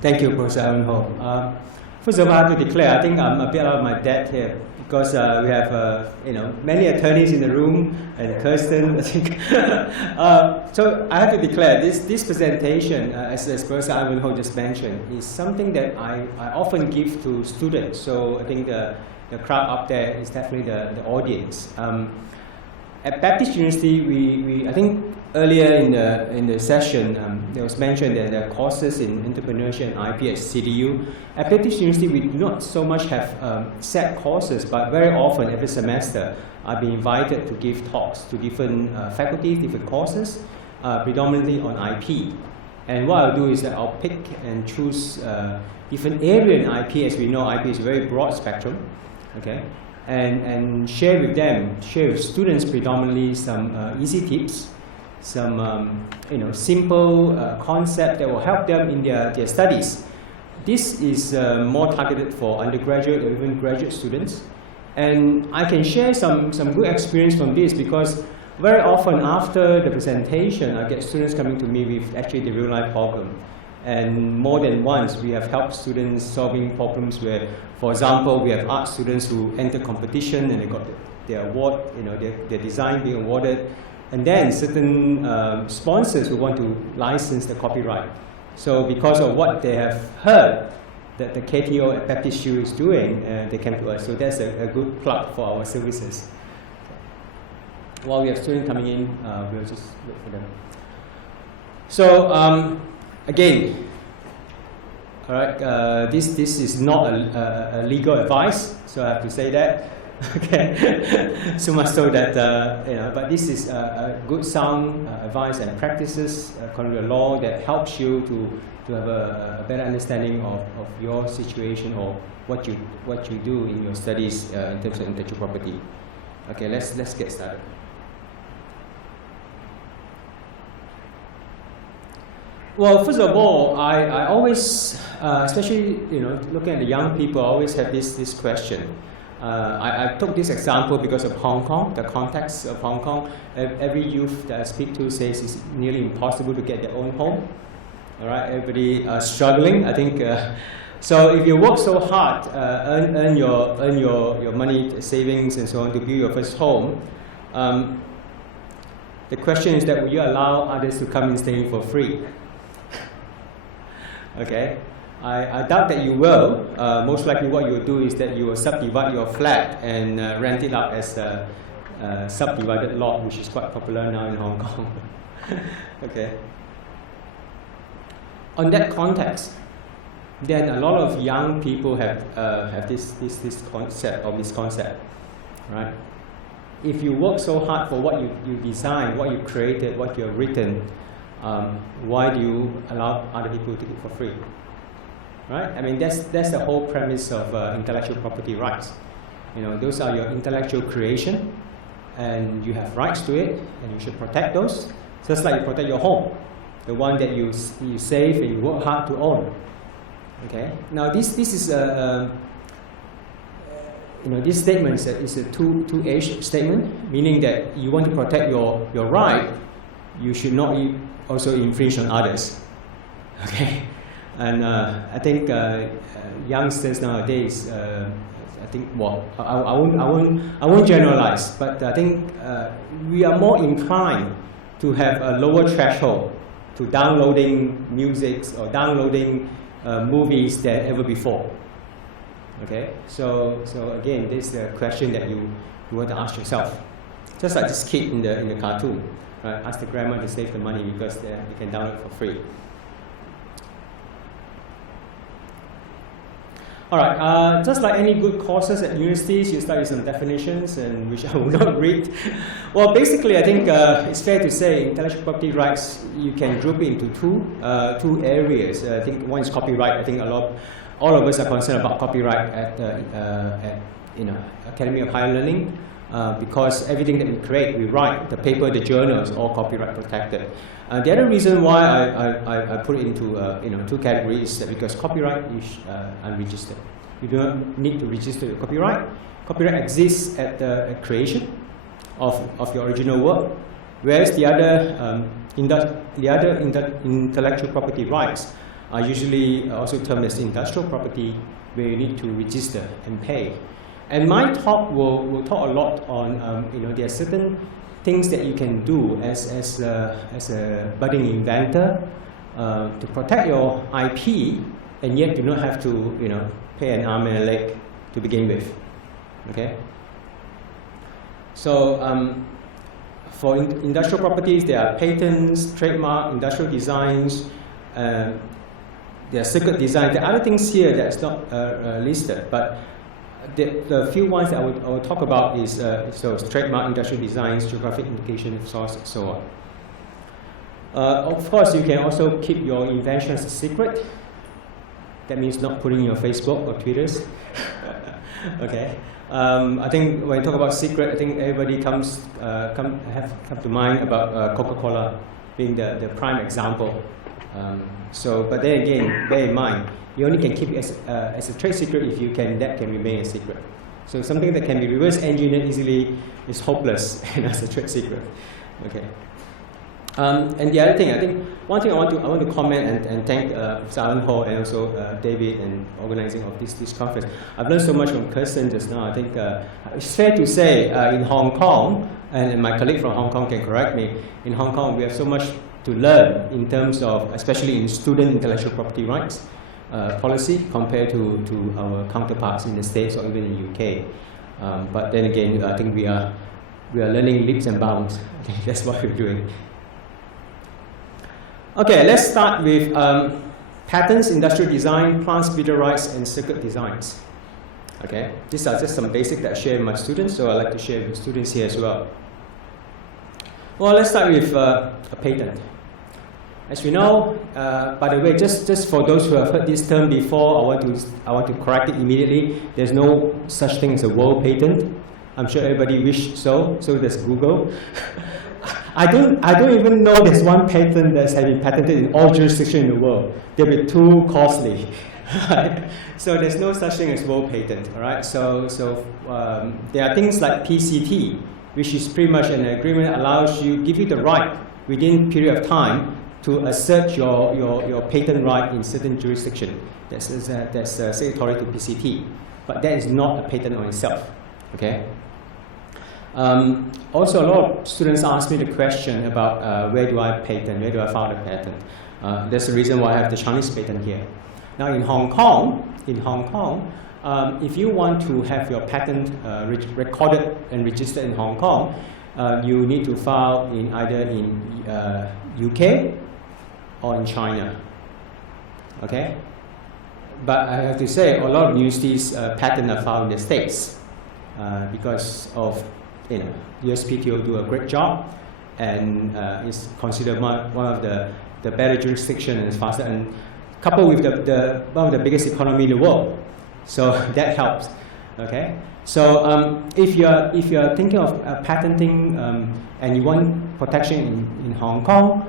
Thank you, Professor Ho. First of all, I have to declare, I think I'm a bit out of my depth here because we have many attorneys in the room and Kirsten, I think. So I have to declare this presentation, as Professor Ho just mentioned, is something that I often give to students. So I think the crowd up there is definitely the audience. At Baptist University, I think earlier in the session, there was mentioned that there are courses in entrepreneurship and IP at CDU. At Baptist University, we do not so much have set courses, but very often every semester, I've been invited to give talks to different faculties, different courses, predominantly on IP. And what I'll do is that I'll pick and choose different area in IP. As we know, IP is a very broad spectrum, okay? And share with students predominantly some easy tips, some simple concept that will help them in their studies. This is more targeted for undergraduate or even graduate students. And I can share some good experience from this because very often after the presentation, I get students coming to me with actually the real life problem. And more than once, we have helped students solving problems where, for example, we have art students who enter competition and they got their award, their design being awarded. And then certain sponsors who want to license the copyright. So because of what they have heard that the KTO at Baptist U is doing, they came to us. So that's a good plug for our services. While we have students coming in, we'll just wait for them. So again, all right, this is not a legal advice, so I have to say that. Okay, so much so that but this is a good sound advice and practices according to the law that helps you to have a better understanding of your situation or what you do in your studies in terms of intellectual property. Okay, let's get started. Well, first of all, I always, especially looking at the young people, I always have this question. I took this example because of Hong Kong, the context of Hong Kong. Every youth that I speak to says it's nearly impossible to get their own home. All right, everybody struggling. I think so. If you work so hard, earn your money, savings, and so on to build your first home, the question is that will you allow others to come and stay for free? Okay. I doubt that you will. Most likely what you will do is that you will subdivide your flat and rent it out as a subdivided lot, which is quite popular now in Hong Kong. Okay. On that context, then a lot of young people have this concept or misconcept, right? If you work so hard for what you design, what you created, what you have written, why do you allow other people to do it for free? Right? I mean, that's the whole premise of intellectual property rights. Those are your intellectual creation, and you have rights to it, and you should protect those, just like you protect your home, the one that you save and you work hard to own. Okay. Now, this is this statement is a two-edged statement, meaning that you want to protect your right, you should not also infringe on others. Okay. And I think youngsters nowadays, I think, well, I won't generalize, but I think we are more inclined to have a lower threshold to downloading music or downloading movies than ever before. Okay, so again, this is the question that you want to ask yourself. Just like this kid in the cartoon, right? Ask the grandma to save the money because you can download it for free. All right, just like any good courses at universities, you study some definitions, and which I will not read. Well, basically, I think it's fair to say intellectual property rights, you can group it into two areas. I think one is copyright. I think all of us are concerned about copyright at Academy of Higher Learning because everything that we create, we write, the paper, the journal is all copyright protected. The other reason why I put it into two categories is that because copyright is unregistered. You do not need to register your copyright. Copyright exists at the creation of your original work, whereas the other intellectual property rights are usually also termed as industrial property, where you need to register and pay. And my talk will talk a lot on, there are certain things that you can do as a budding inventor to protect your IP, and yet you don't have to, pay an arm and a leg to begin with. Okay. So for industrial properties, there are patents, trademark, industrial designs. There are circuit design. There are other things here that's not listed, but the few ones that I will talk about is trademark, industrial designs, geographic indication of source, and so on. Of course, you can also keep your inventions a secret. That means not putting your Facebook or Twitters. Okay. I think when you talk about secret, I think everybody come to mind about Coca-Cola being the prime example. But then again, bear in mind, you only can keep it as a trade secret if that can remain a secret. So something that can be reverse engineered easily is hopeless as a trade secret. Okay. And the other thing, I think one thing I want to comment and thank Alan Ho and also David and organizing of this conference. I've learned so much from Kirsten just now. I think it's fair to say in Hong Kong, and my colleague from Hong Kong can correct me, in Hong Kong we have so much to learn in terms of, especially in student intellectual property rights policy compared to our counterparts in the States or even in the UK. But then again, I think we are learning leaps and bounds. Okay, that's what we're doing. Okay, let's start with patents, industrial design, plant speeder rights, and circuit designs. Okay, these are just some basics that I share with my students, so I'd like to share with students here as well. Well, let's start with a patent. As we know, by the way, just for those who have heard this term before, I want to correct it immediately. There's no such thing as a world patent. I'm sure everybody wish so there's Google. I don't even know there's one patent that's been patented in all jurisdictions in the world. They'll be too costly. Right? So there's no such thing as world patent. All right. So there are things like PCT, which is pretty much an agreement that give you the right within a period of time to assert your patent right in certain jurisdiction. That's signatory to PCT, but that is not a patent on itself. Okay. Also, a lot of students ask me the question about where do I patent, where do I file a patent. That's the reason why I have the Chinese patent here. Now in Hong Kong, if you want to have your patent recorded and registered in Hong Kong, you need to file either in UK or in China. Okay? But I have to say, a lot of universities' patents are filed in the States because of USPTO do a great job, and is considered one of the better jurisdiction and is faster, and coupled with one of the biggest economy in the world, so that helps. Okay, so if you are thinking of patenting and you want protection in Hong Kong,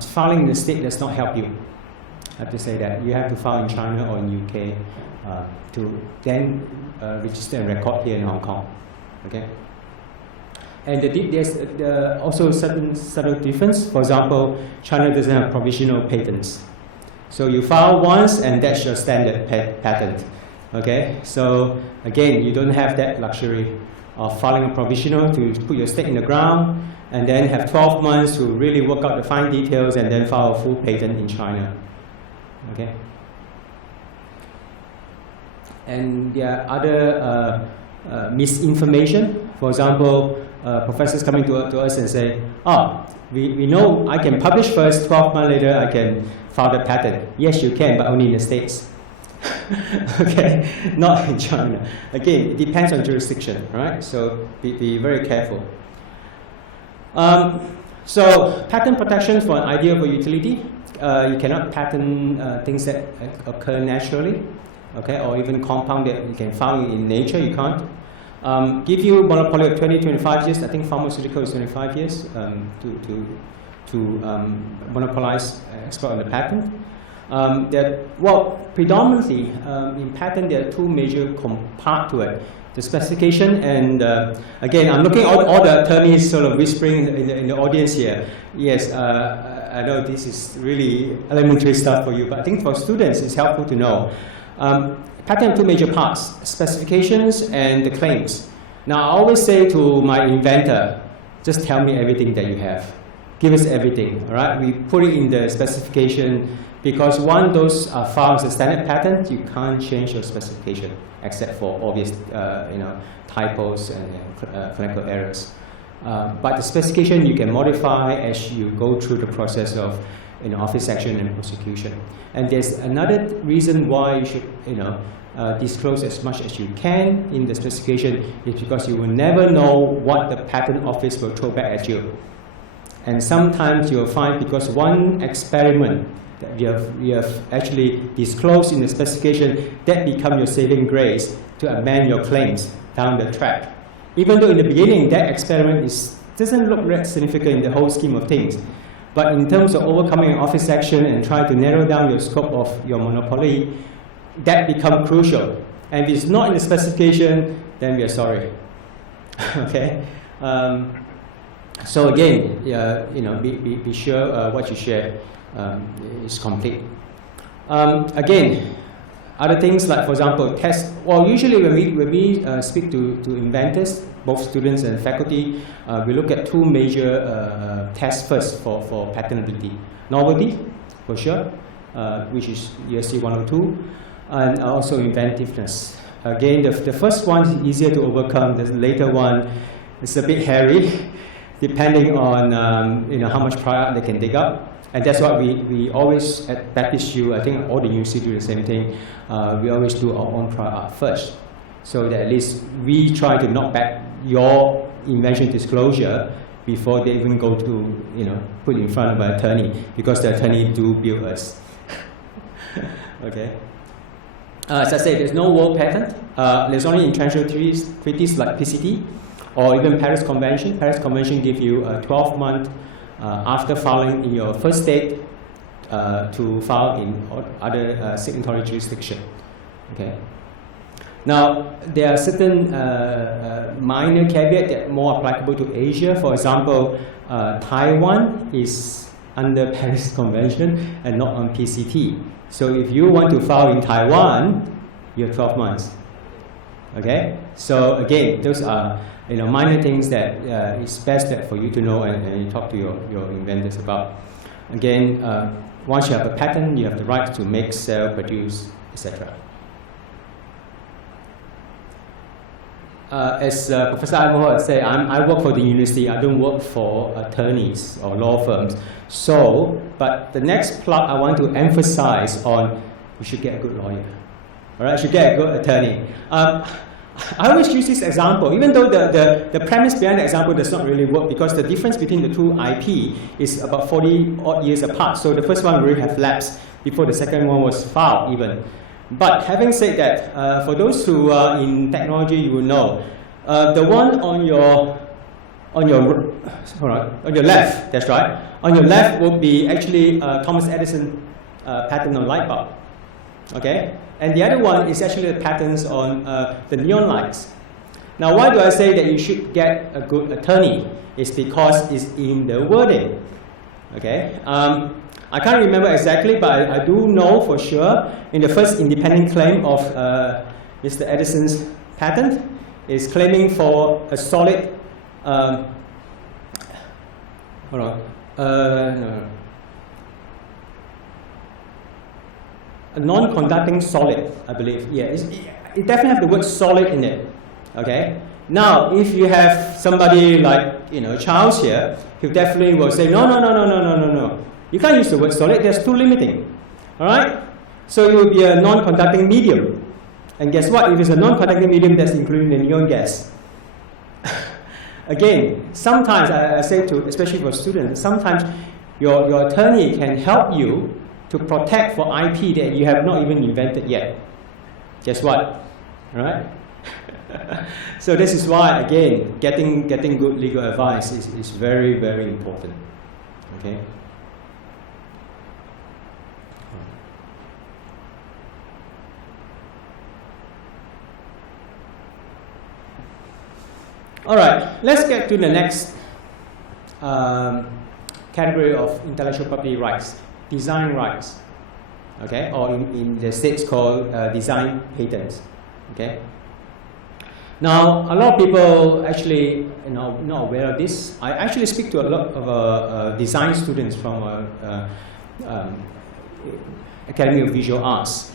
filing in the state does not help you. I have to say that you have to file in China or in UK to then register and record here in Hong Kong. Okay. And there's also certain subtle difference. For example, China doesn't have provisional patents. So you file once and that's your standard patent. Okay? So again, you don't have that luxury of filing a provisional to put your stake in the ground and then have 12 months to really work out the fine details and then file a full patent in China. Okay? And there are other misinformation. For example, professors coming to us and say, we know I can publish first, 12 months later I can file the patent. Yes, you can, but only in the States. Okay, not in China. Again, it depends on jurisdiction, right? So be very careful. So patent protection for an idea of a utility. You cannot patent things that occur naturally, okay, or even compound that you can find in nature, you can't. Give you monopoly of 20-25 years. I think pharmaceutical is 25 years to monopolize export on the patent. Predominantly in patent there are two major parts to it: the specification and again, I'm looking at all the attorneys sort of whispering in the audience here. Yes, I know this is really elementary stuff for you, but I think for students it's helpful to know. Patent have two major parts, specifications and the claims. Now I always say to my inventor, just tell me everything that you have. Give us everything, all right? We put it in the specification because once those are filed as a standard patent, you can't change your specification except for obvious typos and clerical errors. But the specification you can modify as you go through the process of office action and prosecution. And there's another reason why you should disclose as much as you can in the specification is because you will never know what the patent office will throw back at you. And sometimes you'll find because one experiment that you have actually disclosed in the specification, that becomes your saving grace to amend your claims down the track. Even though in the beginning that experiment doesn't look very significant in the whole scheme of things. But in terms of overcoming an office action and trying to narrow down your scope of your monopoly, that becomes crucial. And if it's not in the specification, then we are sorry. Okay? So again, be sure what you share is complete. Again, other things like, for example, tests. Well, usually when we speak to inventors, both students and faculty, we look at two major tests first for patentability. Novelty, for sure, which is ESC 102, and also inventiveness. Again, the first one is easier to overcome. The later one is a bit hairy, depending on how much prior they can dig up. And that's what we always, at Baptist U, I think all the UC do the same thing. We always do our own prior art first. So that at least we try to knock back your invention disclosure before they even go to, put in front of an attorney, because the attorney do bill us. Okay. As I said, there's no world patent. There's only international treaties like PCT or even Paris Convention. Paris Convention gives you a 12-month after filing in your first state to file in other signatory jurisdiction. Okay. Now, there are certain minor caveats that are more applicable to Asia. For example, Taiwan is under Paris Convention and not on PCT. So if you want to file in Taiwan, you have 12 months. Okay? So again, those are minor things that it's best that for you to know and you talk to your inventors about. Again, once you have a patent, you have the right to make, sell, produce, etc. As Professor Ivo said, I work for the university. I don't work for attorneys or law firms. So, but the next plug I want to emphasize on, you should get a good lawyer. All right, you should get a good attorney. I always use this example, even though the premise behind the example does not really work, because the difference between the two IP is about 40 odd years apart. So the first one really have lapsed before the second one was filed even. But having said that, for those who are in technology, you will know the one on your left. That's right. On your left will be actually Thomas Edison patent on light bulb. Okay, and the other one is actually the patents on the neon lights. Now, why do I say that you should get a good attorney? It's because it's in the wording. Okay. I can't remember exactly, but I do know for sure in the first independent claim of Mr. Edison's patent is claiming for a solid, a non-conducting solid, I believe. Yeah, it definitely has the word solid in it. Okay. Now, if you have somebody like Charles here, he definitely will say no. You can't use the word solid, that's too limiting. Alright? So it will be a non-conducting medium. And guess what? If it's a non-conducting medium, that's including the neon gas. Again, sometimes I say to, especially for students, sometimes your attorney can help you to protect for IP that you have not even invented yet. Guess what? Alright? So this is why, again, getting good legal advice is very, very important. Okay? All right, let's get to the next category of intellectual property rights, design rights, okay, or in the States called design patents, okay. Now, a lot of people actually not aware of this. I actually speak to a lot of design students from Academy of Visual Arts.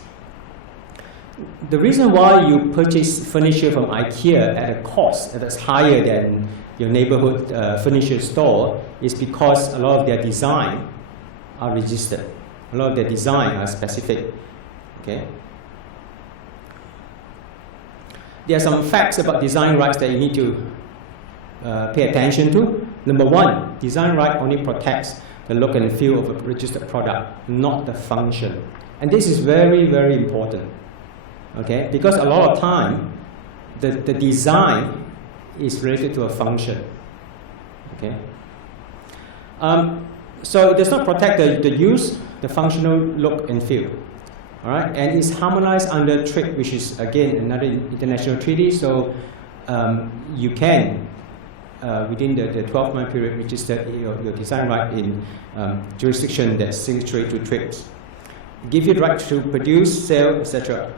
The reason why you purchase furniture from IKEA at a cost that's higher than your neighborhood furniture store is because a lot of their design are registered. A lot of their design are specific, okay? There are some facts about design rights that you need to pay attention to. Number one, design right only protects the look and feel of a registered product, not the function. And this is very, very important, okay? Because a lot of time, the design is related to a function, okay? So it does not protect the use, the functional look and feel. All right, and it's harmonized under TRIPS, which is again another international treaty. So you can, within the 12-month period, register your design right in jurisdiction that's signatory to TRIPS. Give you the right to produce, sell, etc.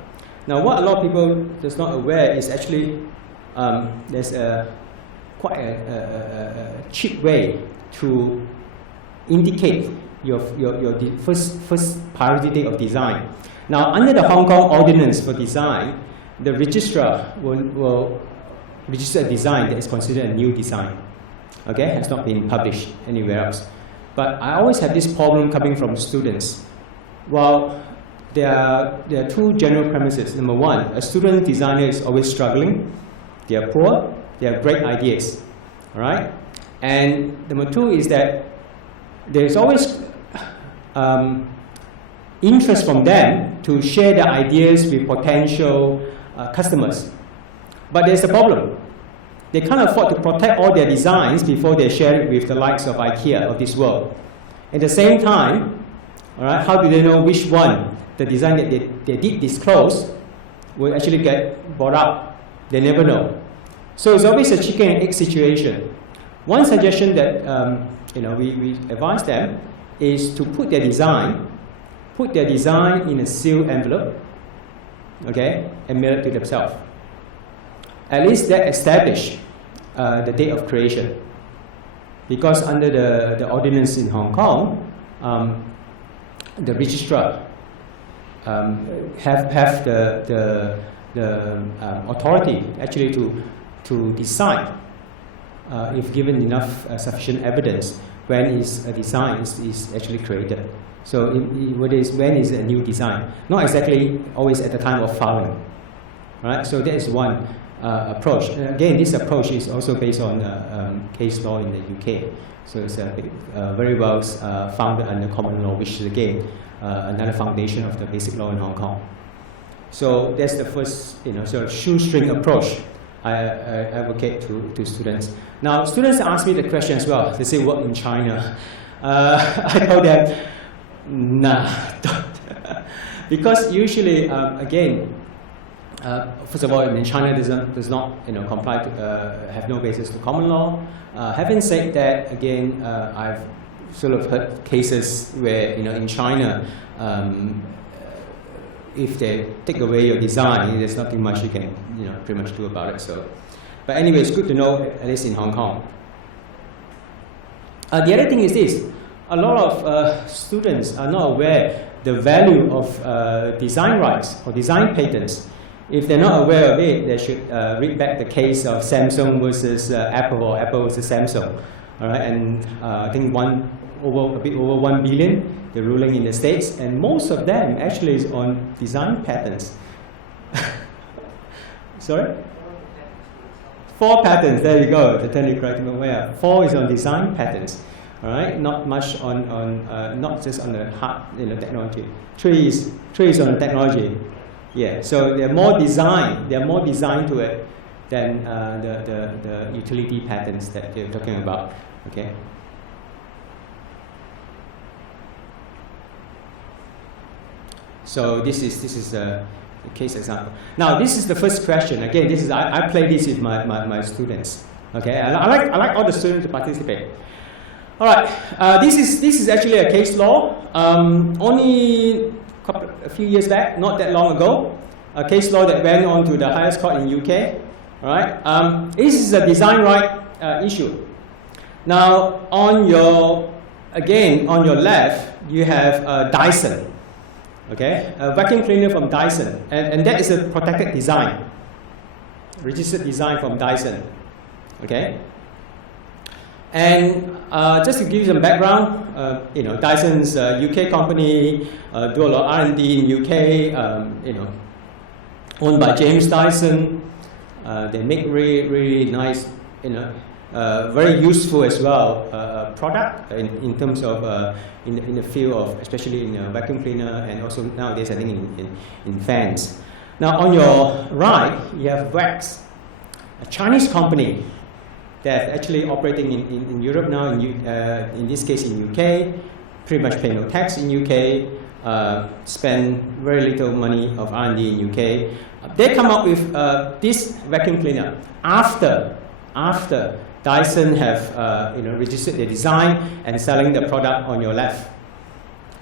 Now, what a lot of people does not aware is actually there's quite a cheap way to indicate your first priority date of design. Now, under the Hong Kong Ordinance for Design, the registrar will register a design that is considered a new design. Okay, has not been published anywhere else. But I always have this problem coming from students. Well, there are two general premises. Number one, a student designer is always struggling. They are poor. They have great ideas. All right. And number two is that there is always interest from them to share their ideas with potential customers. But there's a problem. They can't afford to protect all their designs before they share it with the likes of IKEA of this world. At the same time, all right, how do they know which one, the design that they did disclose, will actually get bought up? They never know. So it's always a chicken and egg situation. One suggestion that we advise them is to put their design in a sealed envelope, okay, and mail it to themselves. At least that establish the date of creation. Because under the ordinance in Hong Kong, the registrar have the authority actually to decide if given enough sufficient evidence when is a design is actually created. So when is a new design? Not exactly always at the time of filing. Right? So that is one approach. Again, this approach is also based on case law in the UK. So it's very well founded under common law, which is again another foundation of the basic law in Hong Kong. So that's the first sort of shoestring approach I advocate to students. Now, students ask me the question as well. They say, work in China. I told them, nah, don't. Because usually, again, first of all, in China does not comply to, have no basis to common law. Having said that, again, I've sort of heard cases where in China, if they take away your design, there's nothing much you can pretty much do about it. So, but anyway, it's good to know, at least in Hong Kong. The other thing is this: a lot of students are not aware the value of design rights or design patents. If they're not aware of it, they should read back the case of Samsung versus Apple or Apple versus Samsung. All right, and I think a bit over 1 billion, the ruling in the States, and most of them actually is on design patents. Sorry? 4 patents, there you go, the technically correct aware. 4 is on design patents. All right, not much on not just on the hard technology. 3 is on technology. Yeah, so they're more design to it than the utility patents that you're talking about. Okay. So this is a case example. Now this is the first question. Again, this is I play this with my students. Okay, I like all the students to participate. All right, this is actually a case law. Only a few years back, not that long ago, a case law that went on to the highest court in UK. All right, this is a design right issue. Now, on your left, you have Dyson. Okay, a vacuum cleaner from Dyson, and that is a protected design, registered design from Dyson. Okay, and just to give you some background, Dyson's a UK company, do a lot of R&D in UK. Owned by James Dyson. They make really nice, very useful as well product in terms of in the field of, especially in vacuum cleaner, and also nowadays I think in fans. Now on your right you have Wax, a Chinese company that's actually operating in Europe now, in this case in UK, pretty much pay no tax in UK, spend very little money of R&D in UK. They come up with this vacuum cleaner after Dyson have registered the design and selling the product on your left.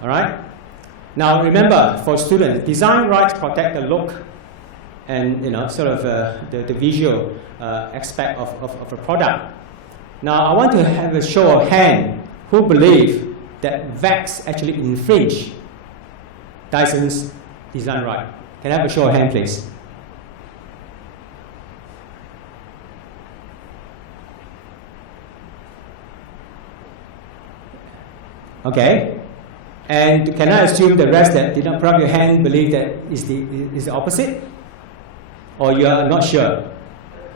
All right. Now remember, for students, design rights protect the look and sort of the visual aspect of a product. Now I want to have a show of hand who believe that Vax actually infringe Dyson's design right. Can I have a show of hand, please? Okay, and can I assume the rest that did not put up your hand believe that is the opposite, or you are not sure?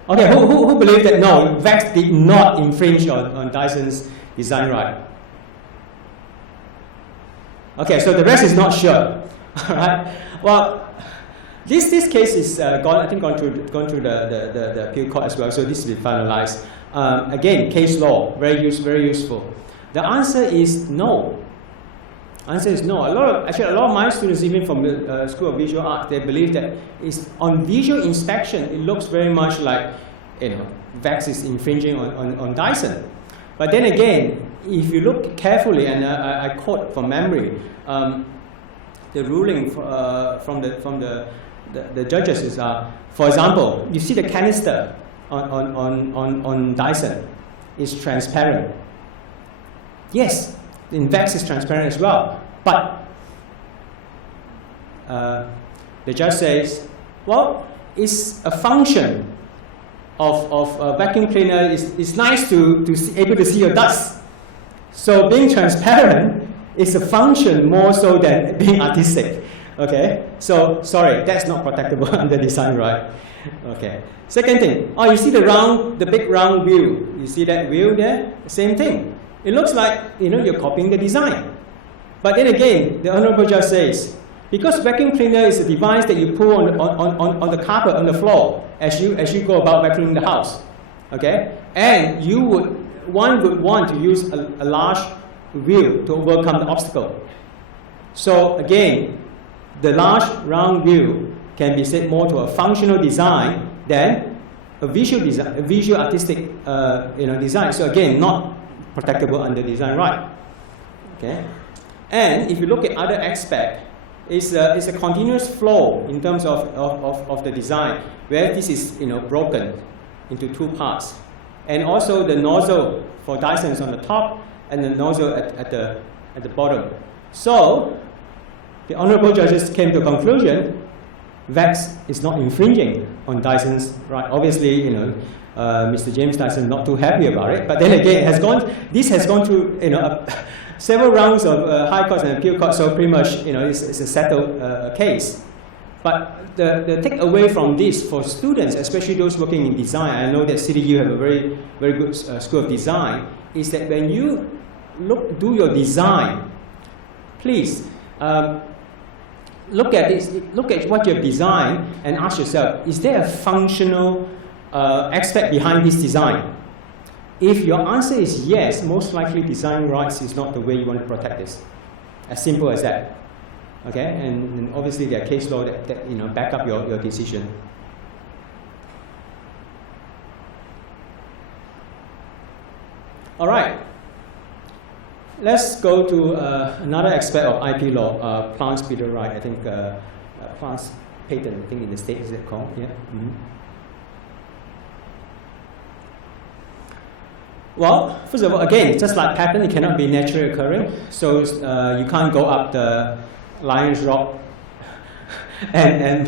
Okay, who believe that no, Vax did not infringe on Dyson's design right? Okay, so the rest is not sure. All right. Well, this case is gone through the appeal court as well. So this will be finalized. Again, case law, very useful. The answer is no. Answer is no. A lot of my students, even from the School of Visual Arts, they believe that on visual inspection, it looks very much like Vax is infringing on Dyson. But then again, if you look carefully, and I quote from memory, the ruling from the judges is, for example, you see the canister on Dyson is transparent. Yes, in Vax is transparent as well, but the judge says, well, it's a function of a vacuum cleaner. It's nice to able to see your dust. So being transparent is a function more so than being artistic. Okay, so sorry, that's not protectable under design right. Okay. Second thing, you see the big round wheel. You see that wheel there? Same thing. It looks like you're copying the design. But then again, the Honorable Judge says, because vacuum cleaner is a device that you pull on the carpet, on the floor, as you go about vacuuming the house, okay? And one would want to use a large wheel to overcome the obstacle. So again, the large round wheel can be said more to a functional design than a visual design, a visual artistic design. So again, not protectable under design right. Okay, and if you look at other aspect, it's a continuous flow in terms of the design, where this is broken into two parts, and also the nozzle for Dyson is on the top and the nozzle at the bottom. So the Honorable Judges came to a conclusion: Vax is not infringing on Dyson's right. Obviously, Mr. James Dyson is not too happy about it, but then again, this has gone through several rounds of high courts and appeal courts, so pretty much it's a settled case. But the takeaway from this for students, especially those working in design, I know that CDU have a very good School of Design, is that when you do your design, please look at this, look at what you have designed and ask yourself, is there a functional aspect behind this design? If your answer is yes, most likely design rights is not the way you want to protect this. As simple as that. Okay, and obviously there are case law that back up your decision. All right. let's go to another aspect of IP law, plant speeder right. I think plant patent, I think in the States is it called? Yeah. Mm-hmm. Well, first of all, again, just like patent, it cannot be naturally occurring. So you can't go up the Lion's Rock and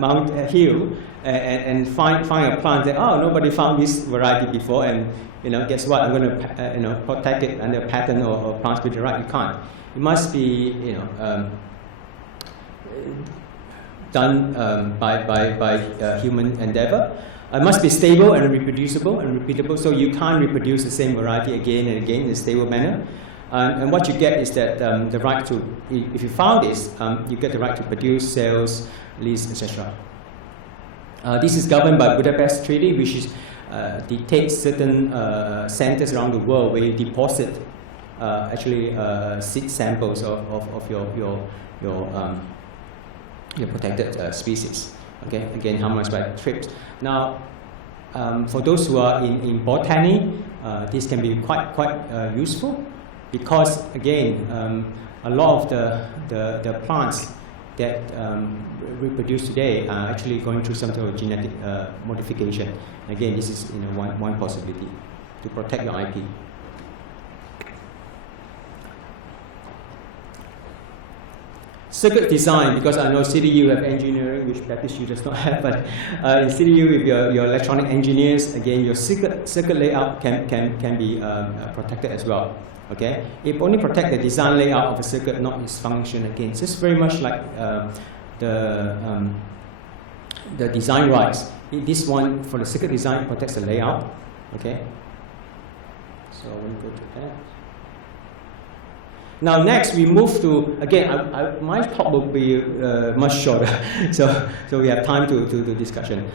Mount Hill and find a plant that, oh, nobody found this variety before, and guess what? I'm going to protect it under patent or plant speeder right. You can't. It must be done by human endeavor. It must be stable and reproducible and repeatable, so you can't reproduce the same variety again and again in a stable manner. And what you get is that the right to, if you found this, you get the right to produce, sales, lease, etc. This is governed by Budapest Treaty, which is, dictates certain centers around the world where you deposit seed samples of your protected species. Okay, again, harmonized by TRIPS. Now, for those who are in botany, this can be quite useful, because again, a lot of the plants that reproduce today are actually going through some sort of genetic modification. Again, this is one possibility to protect your IP. Circuit design, because I know CDU have engineering, which Baptist U does not have, but in CDU with your electronic engineers, again, your circuit layout can be protected as well. Okay, it only protect the design layout of a circuit, not its function. Again, it's just very much like the design rights. This one for the circuit design protects the layout. Okay, so we'll go to that. Now next we move to, again, my talk will be much shorter, so we have time to do discussion.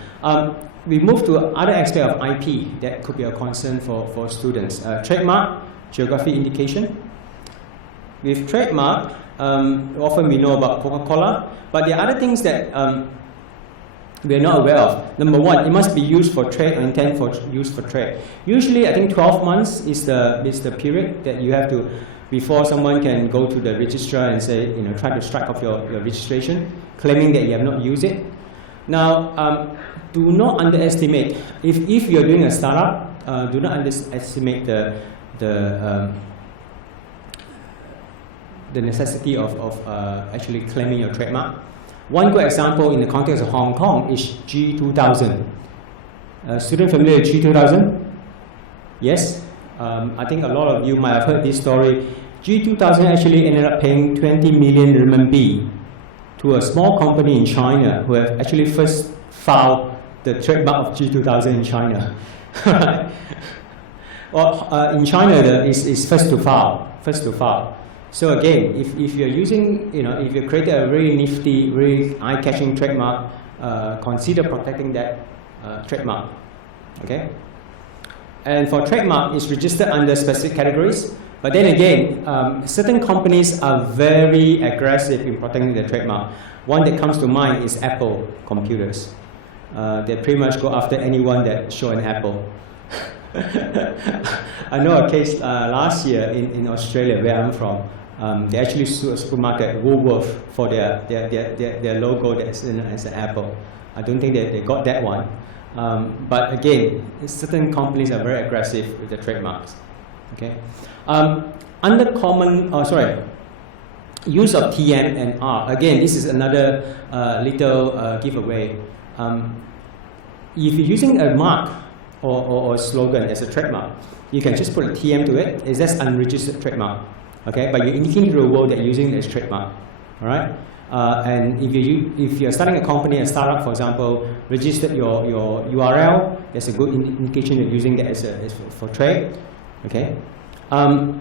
We move to other aspect of IP that could be a concern for students. Trademark, geographic indication. With trademark, often we know about Coca-Cola, but there are other things that we are not aware of. Number one, it must be used for trade or intended for use for trade. Usually, I think 12 months is the period that you have to, before someone can go to the registrar and say, try to strike off your registration, claiming that you have not used it. Now, do not underestimate, if you're doing a startup, do not underestimate the necessity of actually claiming your trademark. One good example in the context of Hong Kong is G2000. Student familiar with G2000? Yes? I think a lot of you might have heard this story. G2000 actually ended up paying 20 million renminbi to a small company in China who have actually first filed the trademark of G2000 in China. Well, in China, it's first to file. So again, if you're using, if you create a very nifty, very eye-catching trademark, consider protecting that trademark. Okay. And for trademark, it's registered under specific categories. But then again, certain companies are very aggressive in protecting their trademark. One that comes to mind is Apple computers. They pretty much go after anyone that show an Apple. I know a case last year in Australia, where I'm from. They actually sued a supermarket, Woolworth, for their logo that's as an Apple. I don't think they got that one. But again, certain companies are very aggressive with the trademarks. Okay. Under common, use of TM and R. Again, this is another little giveaway. If you're using a mark or a slogan as a trademark, you can just put a TM to it. It's just unregistered trademark. Okay, but you're indicating to the world that you're using it as trademark. All right. And if you're starting a company, a startup, for example, registered your URL, that's a good indication you're using that as for trade. Okay. I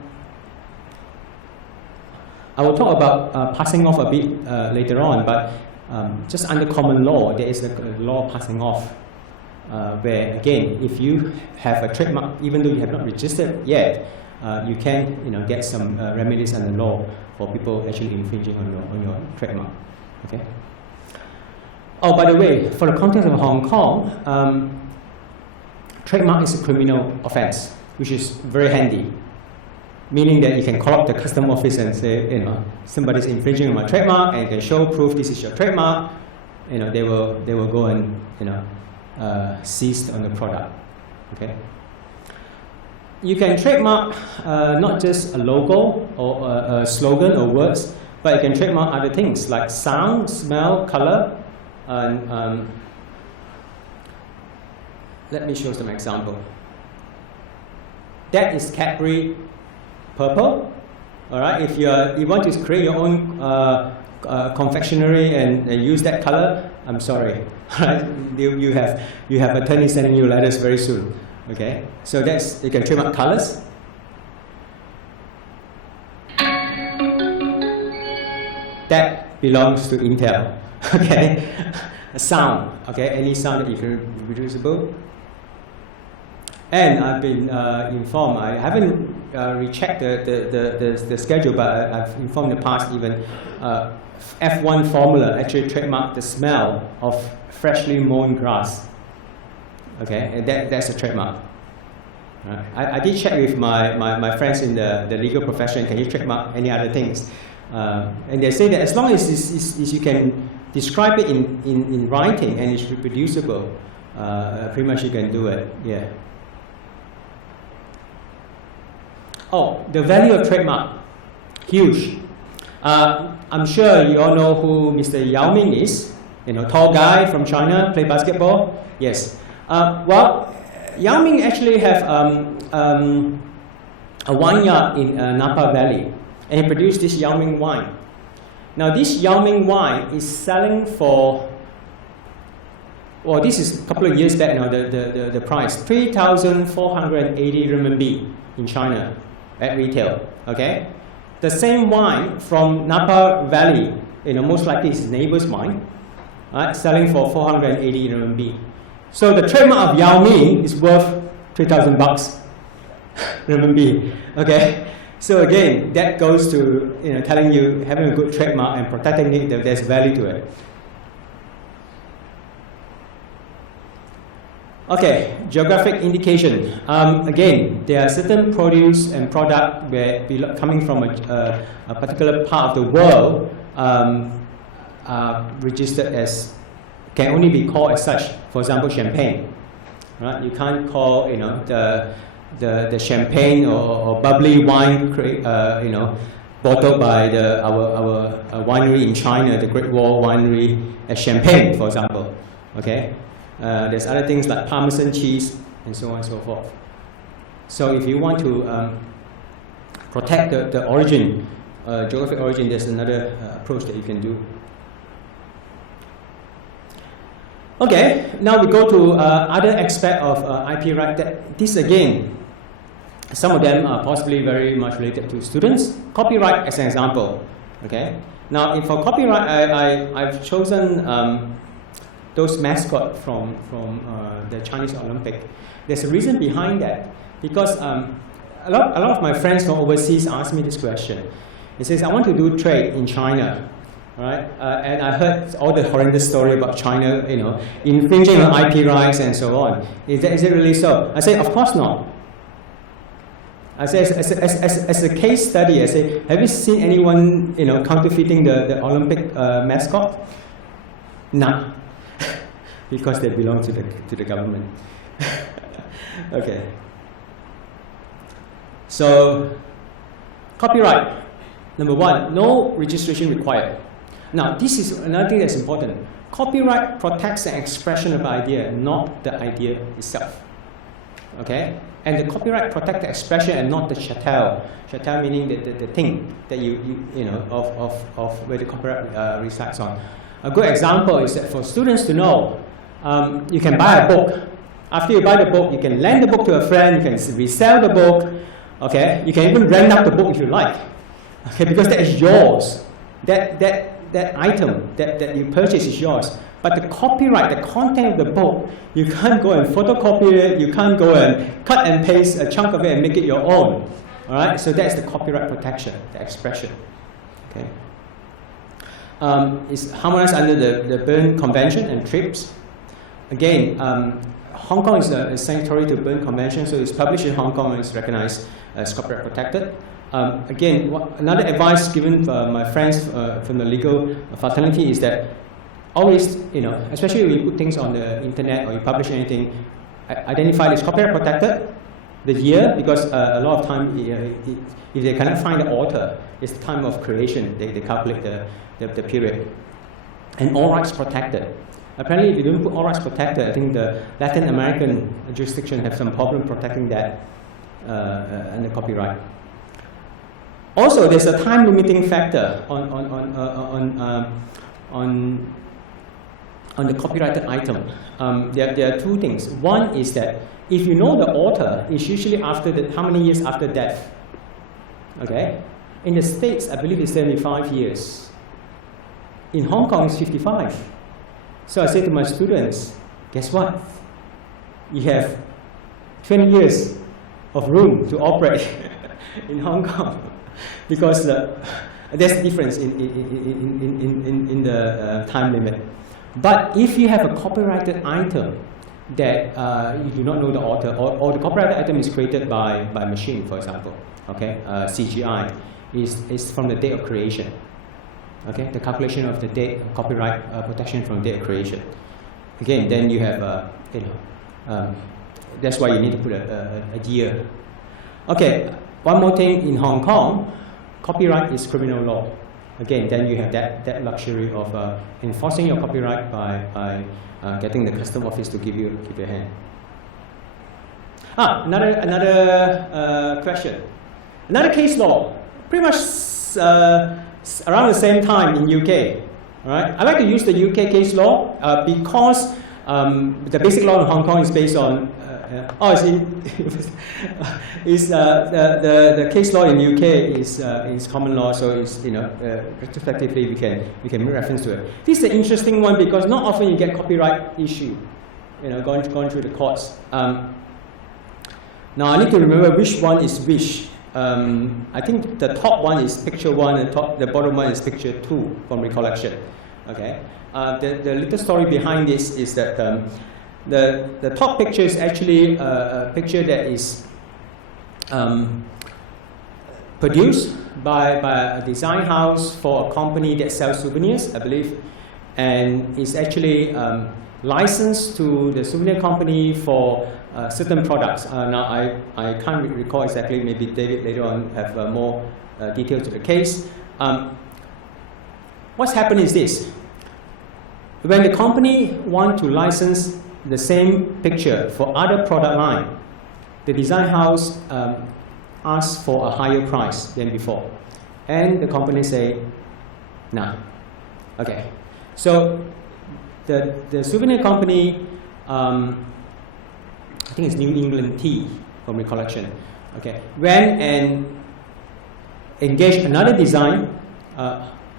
will talk about passing off a bit later on, but just under common law, there is a law passing off, where again, if you have a trademark, even though you have not registered yet, you can get some remedies under law for people actually infringing on your trademark. Okay. Oh, by the way, for the context of Hong Kong, trademark is a criminal offence, which is very handy. meaning that you can call up the custom office and say, you know, somebody's infringing on my trademark, and you can show proof this is your trademark. You know, they will go and, you know, seize on the product. Okay. You can trademark not just a logo or a slogan or words, but you can trademark other things like sound, smell, color. And let me show some example. That is Cadbury purple. All right. If you want to create your own confectionery and use that color, I'm sorry. Right? You have attorneys sending you letters very soon. Okay. So that's, you can trademark colors. That belongs to Intel. Okay. A sound. Okay. Any sound that you can reproducible. And I've been informed, I haven't rechecked the schedule, but I've informed in the past even F1 formula actually trademarked the smell of freshly mown grass. Okay, and that's a trademark. Right. I did check with my friends in the legal profession, can you trademark any other things? And they say that as long as you can describe it in writing and it's reproducible, pretty much you can do it. Yeah. Oh, the value of trademark, huge. I'm sure you all know who Mr. Yao Ming is. You know, tall guy from China, play basketball. Yes. Well, Yao Ming actually have a vineyard in Napa Valley, and he produced this Yao Ming wine. Now, this Yao Ming wine is selling for, well, this is a couple of years back now, the price, 3,480 RMB in China at retail, okay? The same wine from Napa Valley, you know, most likely it's his neighbor's wine, right, selling for 480 RMB. So the trademark of Yao Ming is worth 3,000 bucks RMB, okay? So again, that goes to, you know, telling you having a good trademark and protecting it, that there's value to it. Okay, geographic indication. Again, there are certain produce and product where coming from a particular part of the world are registered as, can only be called as such. For example, champagne. Right? You can't call, you know, the champagne or bubbly wine, you know, bottled by our winery in China, the Great Wall Winery, as champagne, for example. Okay. There's other things like Parmesan cheese and so on and so forth. So if you want to protect the origin, geographic origin, there's another approach that you can do. Okay, now we go to other aspect of IP right. This again, some of them are possibly very much related to students. Copyright as an example. Okay. Now, for copyright, I've chosen those mascots from the Chinese Olympic. There's a reason behind that, because a lot of my friends from overseas ask me this question. He says, I want to do trade in China, right? And I heard all the horrendous story about China, you know, infringing on IP rights and so on. Is it really so? I say, of course not. I say, as a case study, I say, have you seen anyone, you know, counterfeiting the Olympic mascot? Nah. Because they belong to the government. Okay. So, copyright. Number one, no registration required. Now, this is another thing that's important. Copyright protects the expression of idea, not the idea itself. Okay? And the copyright protects the expression and not the chattel. Chattel meaning the thing that you know of where the copyright resides on. A good example is that for students to know, you can buy a book. After you buy the book, you can lend the book to a friend, you can resell the book, okay? You can even rent out the book if you like, okay? Because that is yours. That item that you purchase is yours. But the copyright, the content of the book, you can't go and photocopy it, you can't go and cut and paste a chunk of it and make it your own, all right? So that's the copyright protection, the expression, okay? It's harmonized under the Berne Convention and TRIPS. Again, Hong Kong is a signatory to Berne Convention, so it's published in Hong Kong and it's recognized as copyright protected. Again, another advice given my friends from the legal fraternity is that always, especially when you put things on the internet or you publish anything, identify it's copyright protected, the year, because a lot of time, if they cannot find the author, it's the time of creation, they calculate the period. And all rights protected. Apparently, if you don't put all rights protected, I think the Latin American jurisdiction have some problem protecting that under copyright. Also, there's a time limiting factor on the copyrighted item. There are two things. One is that if you know the author, it's usually after how many years after death? Okay? In the States, I believe it's 75 years. In Hong Kong, it's 55. So I say to my students, guess what? You have 20 years of room to operate in Hong Kong, because there's a difference in the time limit. But if you have a copyrighted item that you do not know the author, or the copyrighted item is created by machine, for example, okay, CGI, is from the date of creation. Okay, the calculation of the date, copyright protection from date of creation. Again, then you have, that's why you need to put a year. Okay, one more thing in Hong Kong, copyright is criminal law. Again, then you have that luxury of enforcing your copyright by getting the custom office to give you a hand. Another question. Another case law, pretty much around the same time in UK. All right, I like to use the UK case law because the basic law in Hong Kong is based on. The case law in UK is common law, so it's retrospectively we can make reference to it. This is an interesting one because not often you get copyright issue, going through the courts. Now I need to remember which one is which. I think the top one is picture 1 and the bottom one is picture 2 from recollection. Okay. The little story behind this is that the top picture is actually a picture that is produced by a design house for a company that sells souvenirs, I believe, and is actually licensed to the souvenir company for certain products. Now I can't recall exactly, maybe David later on have more details to the case. What's happened is this. When the company want to license the same picture for other product line, the design house asks for a higher price than before. And the company say, nah. Okay. So the souvenir company, I think it's New England Tea from recollection, okay, went and engaged another design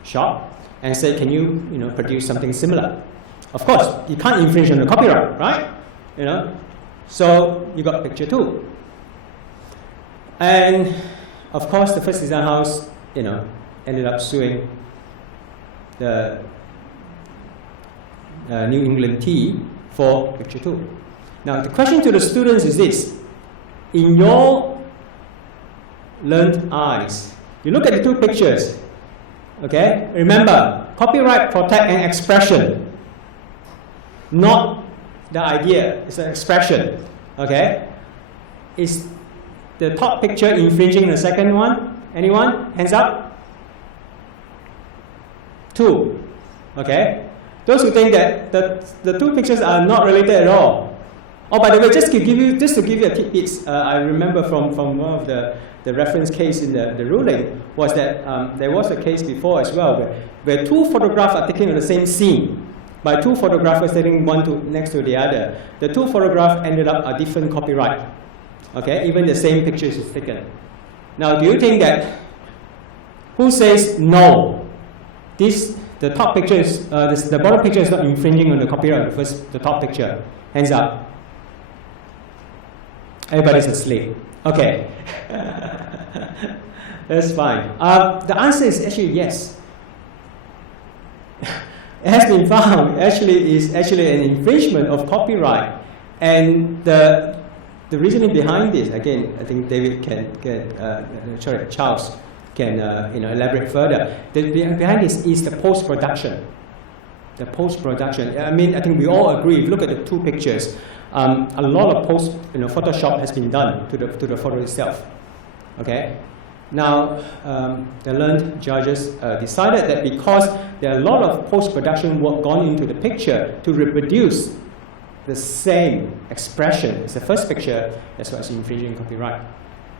shop and said, can you produce something similar? Of course, you can't infringe on the copyright, right? So you got picture 2. And of course, the first design house, ended up suing the New England Tea for picture 2. Now, the question to the students is this. In your learned eyes, you look at the 2 pictures, okay? Remember, copyright protect an expression, not the idea, it's an expression, okay? Is the top picture infringing the second one? Anyone? Hands up? 2, okay? Those who think that the 2 pictures are not related at all. Oh, by the way, just to give you a tidbits, I remember from one of the reference case in the ruling was that there was a case before as well where 2 photographs are taken of the same scene by 2 photographers sitting one next to the other. The 2 photographs ended up a different copyright. Okay, even the same pictures is taken. Now, do you think that who says no? The top picture is the bottom picture is not infringing on the copyright of the top picture. Hands up. Everybody's asleep. Okay. That's fine. The answer is actually yes. It has been found is actually an infringement of copyright, and the the reasoning behind this, again, I think David Charles can elaborate further. Behind this is the post-production. The post-production. I mean, I think we all agree. If you look at the two pictures, a lot of Photoshop has been done to the photo itself. Okay. Now, the learned judges decided that because there are a lot of post-production work gone into the picture to reproduce the same expression as the first picture, that's what's infringing copyright.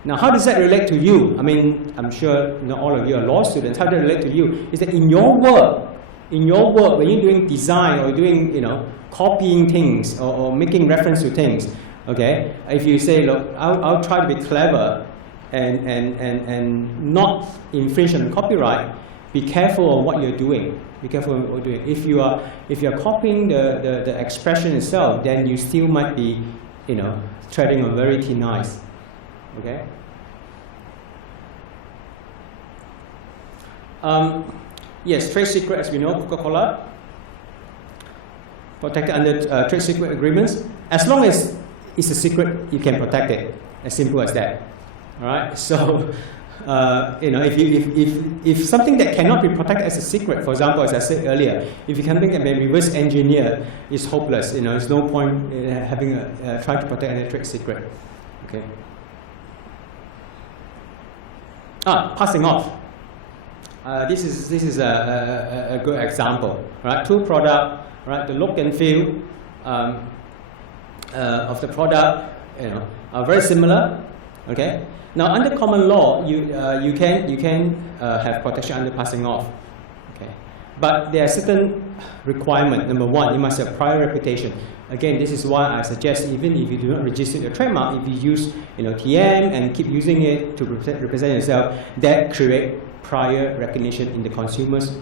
Now, how does that relate to you? I mean, I'm sure all of you are law students. How does it relate to you? Is that in your work, when you're doing design or doing, copying things or making reference to things, okay? If you say, look, I'll try to be clever and not infringe on copyright, be careful of what you're doing. Be careful of what you're doing. If you're copying the expression itself, then you still might be, treading on very thin ice. Okay. Yes, trade secret, as we know, Coca-Cola protected under trade secret agreements. As long as it's a secret, you can protect it. As simple as that. All right. So, if something that cannot be protected as a secret, for example, as I said earlier, if you can think that reverse engineer is hopeless. There's no point in having trying to protect any trade secret. Okay. Passing off. This is a good example, right? Two products, right? The look and feel of the product, are very similar. Okay. Now, under common law, you can have protection under passing off. Okay. But there are certain requirements. Number one, you must have prior reputation. Again, this is why I suggest even if you do not register your trademark, if you use TM and keep using it to represent yourself, that create prior recognition in the consumer's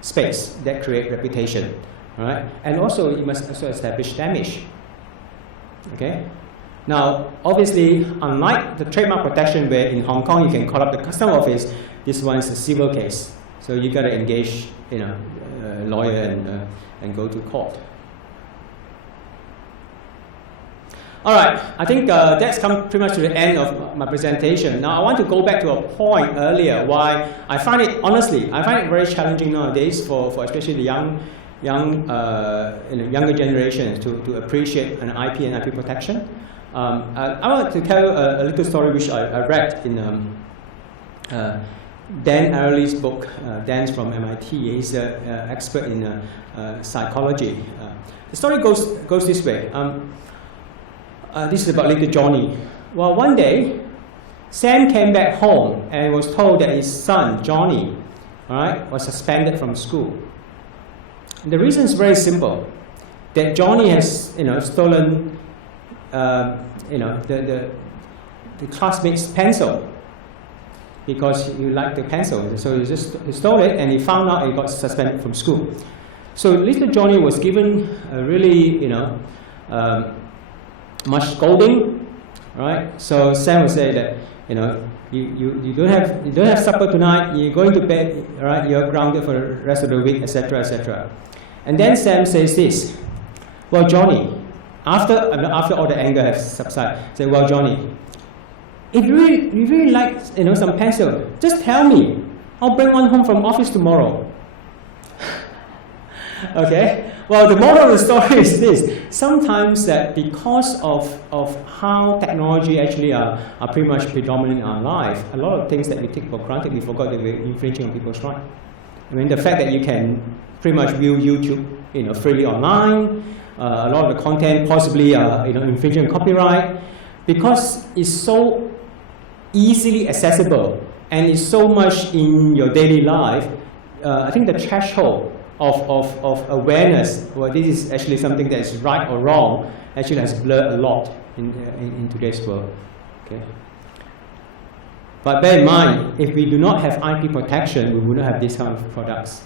space. That create reputation, right? And also you must also establish damage. Okay. Now, obviously, unlike the trademark protection where in Hong Kong you can call up the customs office, this one is a civil case. So you got to engage, a lawyer and go to court. All right, I think that's come pretty much to the end of my presentation. Now, I want to go back to a point earlier why I find it, honestly, I find it very challenging nowadays for especially the younger generation to appreciate an IP and IP protection. I want to tell you a little story which I read in Dan Ariely's book. Dan's from MIT. He's an expert in psychology. The story goes this way. This is about little Johnny. Well, one day, Sam came back home and was told that his son, Johnny, was suspended from school. And the reason is very simple. That Johnny has, stolen, the classmate's pencil because he liked the pencil. So he stole it and he found out he got suspended from school. So little Johnny was given a really, much scolding, right? So Sam would say that, you don't have supper tonight. You're going to bed, right? You're grounded for the rest of the week, etc., etc. And then Sam says this. Well, Johnny, after all the anger has subsided, say, well, Johnny, if you really like some pencil, just tell me. I'll bring one home from office tomorrow. Okay. Well, the moral of the story is this. Sometimes that because of how technology actually are pretty much predominant in our life, a lot of things that we take for granted, we forgot that we're infringing on people's rights. I mean, the fact that you can pretty much view YouTube, freely online, a lot of the content possibly infringing on copyright, because it's so easily accessible and it's so much in your daily life. I think the threshold of awareness, well, this is actually something that is right or wrong, actually has blurred a lot in today's world. Okay. But bear in mind, if we do not have IP protection, we would not have these kind of products.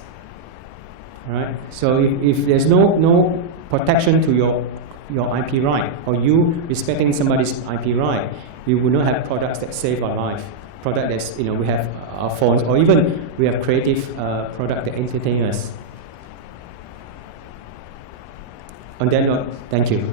All right? So if there's no protection to your IP right, or you respecting somebody's IP right, we will not have products that save our life. Product that's, we have our phones, or even we have creative product that entertain us. On that note, thank you.